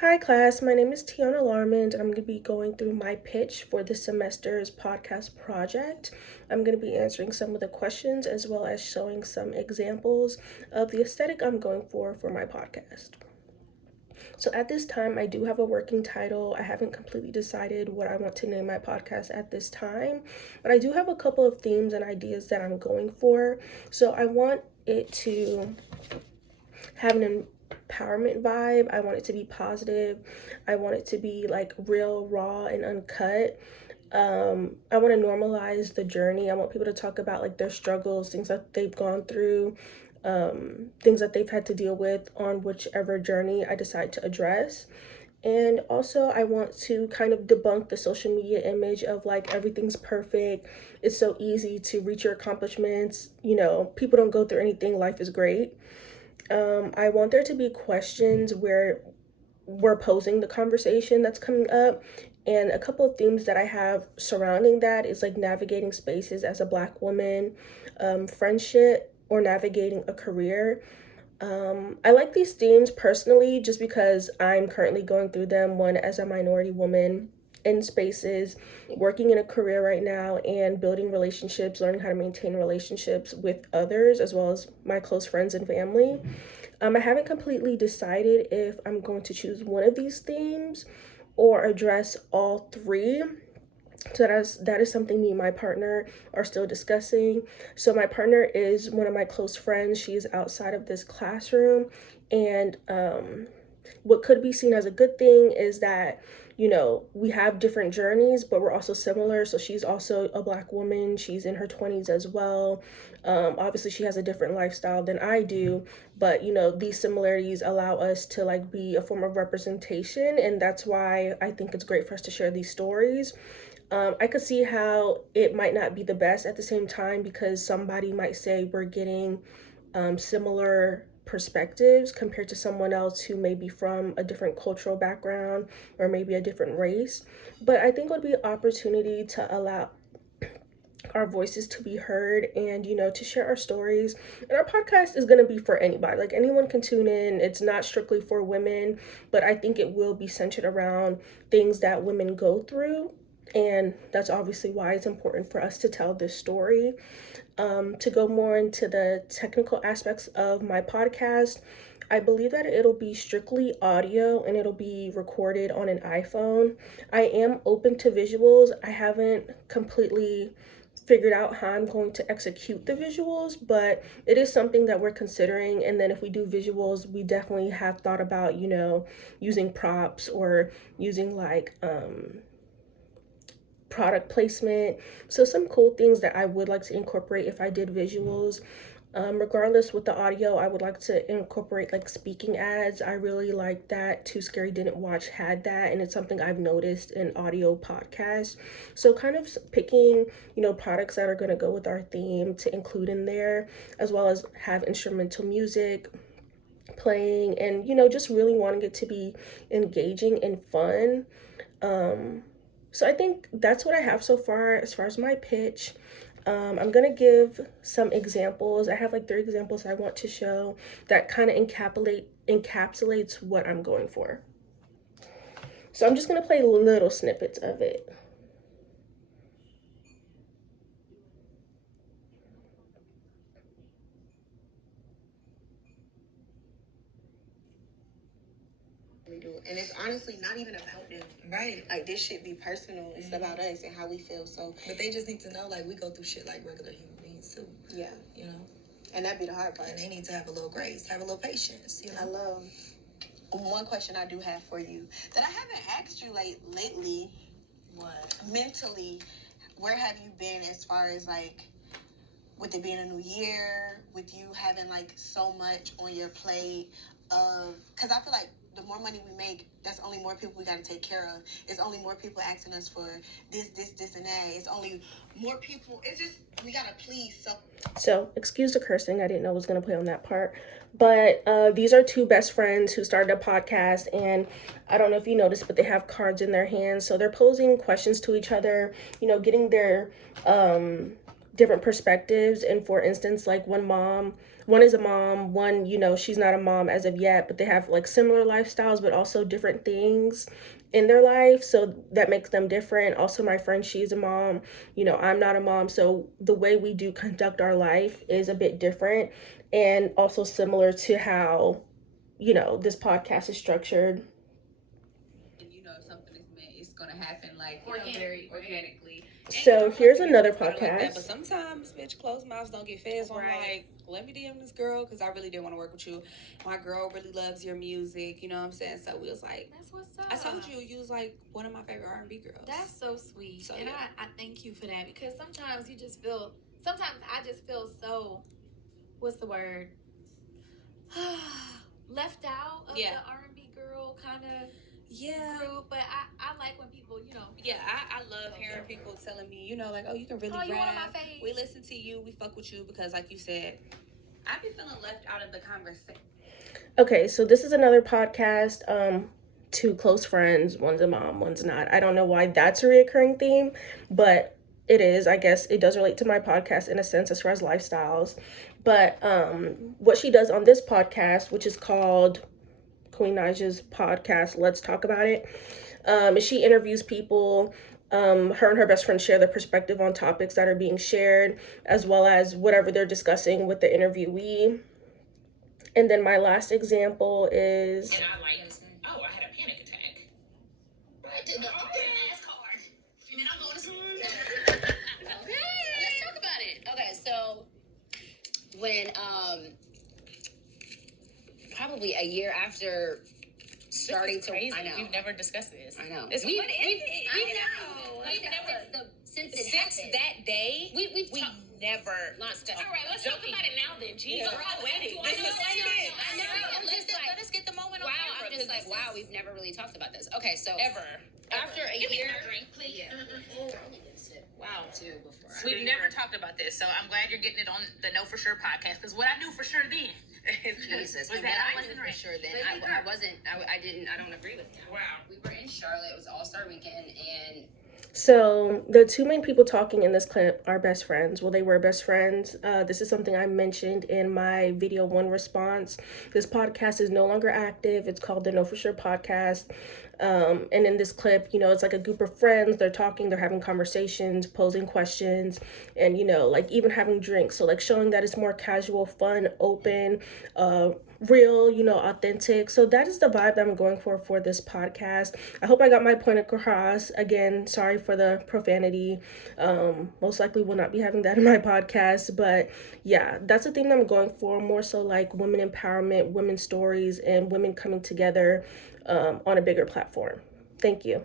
Hi class, my name is Tiana Larmond and I'm going to be going through my pitch for this semester's podcast project. I'm going to be answering some of the questions as well as showing some examples of the aesthetic I'm going for my podcast. So at this time, I do have a working title. I haven't completely decided what I want to name my podcast at this time, but I do have a couple of themes and ideas that I'm going for. So I want it to have an empowerment vibe. I want it to be positive. I want it to be like real, raw, and uncut. I want to normalize the journey. I want people to talk about like their struggles, things that they've gone through, things that they've had to deal with on whichever journey I decide to address. And also, I want to kind of debunk the social media image of like everything's perfect. It's so easy to reach your accomplishments. People don't go through anything. Life is great. I want there to be questions where we're posing the conversation that's coming up. And a couple of themes that I have surrounding that is like navigating spaces as a Black woman, friendship, or navigating a career. I like these themes personally just because I'm currently going through them, one as a minority woman in spaces, working in a career right now, and building relationships, learning how to maintain relationships with others as well as my close friends and family. I haven't completely decided if I'm going to choose one of these themes or address all three. So that is something me and my partner are still discussing. So my partner is one of my close friends. She is outside of this classroom, and what could be seen as a good thing is that we have different journeys, but we're also similar. So she's also a Black woman. She's in her 20s as well. Obviously she has a different lifestyle than I do, but these similarities allow us to like be a form of representation, and that's why I think it's great for us to share these stories. I could see how it might not be the best at the same time because somebody might say we're getting similar perspectives compared to someone else who may be from a different cultural background or maybe a different race. But I think it would be an opportunity to allow our voices to be heard and to share our stories. And our podcast is going to be for anybody, like anyone can tune in. It's not strictly for women, but I think it will be centered around things that women go through, and that's obviously why it's important for us to tell this story. To go more into the technical aspects of my podcast, I believe that it'll be strictly audio and it'll be recorded on an iPhone. I am open to visuals. I haven't completely figured out how I'm going to execute the visuals, but it is something that we're considering. And then if we do visuals, we definitely have thought about, using props or using like product placement. So some cool things that I would like to incorporate if I did visuals. Regardless with the audio, I would like to incorporate like speaking ads. I really like that Too Scary Didn't Watch had that, and it's something I've noticed in audio podcasts. So kind of picking, products that are going to go with our theme to include in there, as well as have instrumental music playing, and just really wanting it to be engaging and fun. So I think that's what I have so far as my pitch. I'm gonna give some examples. I have like 3 examples I want to show that kind of encapsulates what I'm going for. So I'm just gonna play little snippets of it. Do. And it's honestly not even about them. Right. Like this should be personal. It's about us and how we feel. So but they just need to know like we go through shit like regular human beings too. Yeah. And that'd be the hard part. And they need to have a little grace, have a little patience. I love one question I do have for you that I haven't asked you lately. What? Mentally, where have you been as far as like with it being a new year, with you having like so much on your plate of, because I feel like the more money we make, that's only more people we got to take care of. It's only more people asking us for this, and that. It's only more people. It's just, we got to please. So, excuse the cursing. I didn't know I was going to play on that part. But these are 2 best friends who started a podcast, and I don't know if you noticed, but they have cards in their hands. So they're posing questions to each other, getting their different perspectives. And for instance, like one is a mom, one, she's not a mom as of yet, but they have like similar lifestyles, but also different things in their life. So that makes them different. Also, my friend, she's a mom, I'm not a mom. So the way we do conduct our life is a bit different, and also similar to how, this podcast is structured. Something is meant, it's gonna happen like very organically. So here's another podcast. Like that, but sometimes, bitch, closed mouths don't get fed. So I'm like, let me DM this girl because I really did want to work with you. My girl really loves your music. You know what I'm saying? So we was like, that's what's up. I told you, you was like one of my favorite R&B girls. That's so sweet, so, and I thank you for that, because sometimes I just feel so, what's the word? Left out of the R&B girl kind of group, but I like when people, I love hearing people telling me, like, oh, you can really rap. You one of my faves. We listen to you, we fuck with you, because like you said, I be feeling left out of the conversation. Okay, so this is another podcast. Two close friends, one's a mom, one's not. I don't know why that's a reoccurring theme, but it is. I guess it does relate to my podcast in a sense as far as lifestyles. But what she does on this podcast, which is called Queen Naja's podcast, Let's Talk About It, she interviews people. Her and her best friend share their perspective on topics that are being shared, as well as whatever they're discussing with the interviewee. And then my last example is... And I like, oh, I had a panic attack. I did the ass card. And then I'm going to school. Okay, let's talk about it. Okay, so when probably a year after starting to, I know. We've never discussed this. I know. Since that day, we've never discussed. All right, let's talk about it now then. Jesus, we're all waiting. I know. Let us get the moment on camera. I'm just like, wow, we've never really talked about this. Okay, so after a Give me year, a drink, please. wow, We've never talked about this, so I'm glad you're getting it on the Know For Sure podcast, because what I knew for sure then Jesus, was and that what I I wasn't knew right. for sure then, I don't agree with that. Wow. We were in Charlotte. It was All-Star Weekend, and So the two main people talking in this clip are best friends. Well, they were best friends. This is something I mentioned in my video 1 response. This podcast is no longer active. It's called the Know For Sure podcast. And in this clip, it's like a group of friends. They're talking, they're having conversations, posing questions, and, like even having drinks. So like showing that it's more casual, fun, open, real, authentic. So that is the vibe that I'm going for this podcast. I hope I got my point across. Again, sorry for the profanity. Most likely will not be having that in my podcast, but yeah, that's the thing that I'm going for, more so like women empowerment, women's stories, and women coming together on a bigger platform. Thank you.